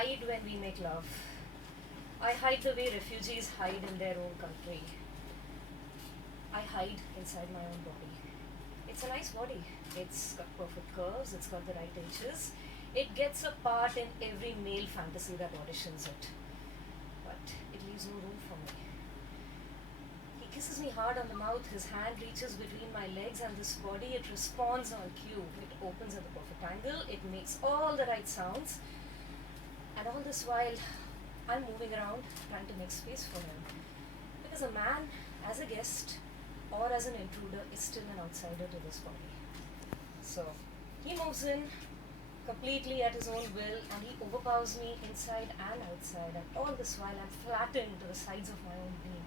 hide when we make love. I hide the way refugees hide in their own country. I hide inside my own body. It's a nice body. It's got perfect curves, it's got the right inches. It gets a part in every male fantasy that auditions it. But it leaves no room for me. He kisses me hard on the mouth, his hand reaches between my legs and this body, it responds on cue. It opens at the perfect angle, it makes all the right sounds. And all this while, I'm moving around trying to make space for him. Because a man, as a guest or as an intruder, is still an outsider to this body. So, he moves in completely at his own will and he overpowers me inside and outside, and all this while I'm flattened to the sides of my own being,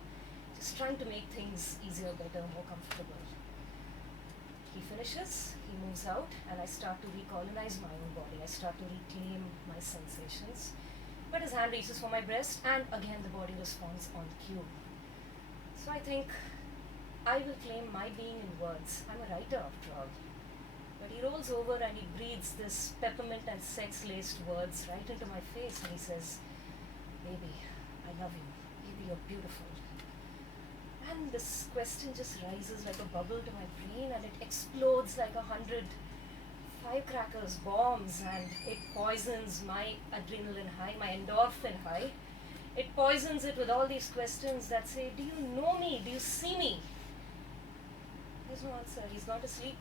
just trying to make things easier, better, more comfortable. He finishes, he moves out, and I start to recolonize my own body. I start to reclaim my sensations. But his hand reaches for my breast, and again the body responds on cue. So I think I will claim my being in words. I'm a writer after all. But he rolls over and he breathes this peppermint and sex-laced words right into my face, and he says, "Baby, I love you. Baby, you're beautiful." And this question just rises like a bubble to my brain, and it explodes like 100 firecrackers, bombs, and it poisons my adrenaline high, my endorphin high. It poisons it with all these questions that say, "Do you know me? Do you see me?" There's no answer. He's gone to sleep.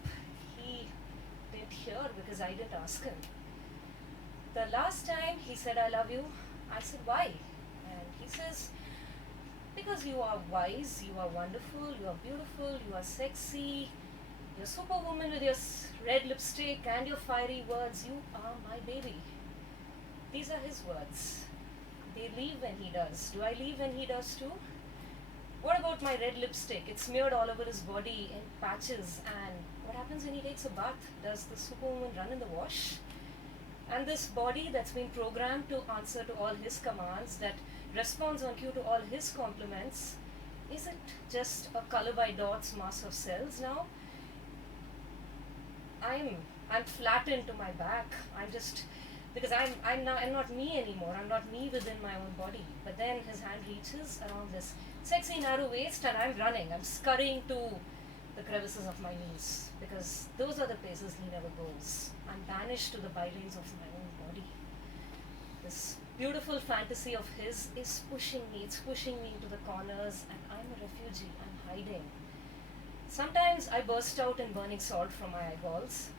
He didn't hear because I didn't ask him. The last time he said, "I love you," I said, "Why?" And he says, "Because you are wise, you are wonderful, you are beautiful, you are sexy, you're superwoman with your red lipstick and your fiery words. You are my baby." These are his words. They leave when he does. Do I leave when he does too? What about my red lipstick? It's smeared all over his body in patches. And what happens when he takes a bath? Does the superwoman run in the wash? And this body that's been programmed to answer to all his commands, that responds on cue to all his compliments, is it just a color by dots mass of cells now? I'm flattened to my back. Because I'm not me anymore. I'm not me within my own body. But then his hand reaches around this sexy narrow waist and I'm running. I'm scurrying to the crevices of my knees, because those are the places he never goes. I'm banished to the bylanes of my own body. This beautiful fantasy of his is pushing me. It's pushing me into the corners, and I'm a refugee. I'm hiding. Sometimes I burst out in burning salt from my eyeballs.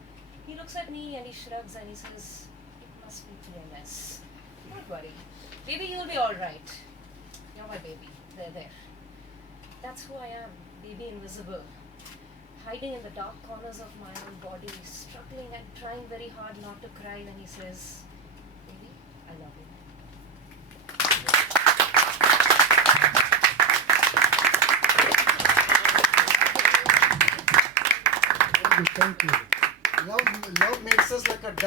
He looks at me and he shrugs and he says, "It must be PMS. Don't worry. Baby, you'll be alright. You're my baby. There. That's who I am. Baby invisible. Hiding in the dark corners of my own body, struggling and trying very hard not to cry when he says, "Baby, I love you." Thank you. Love makes us like a dove.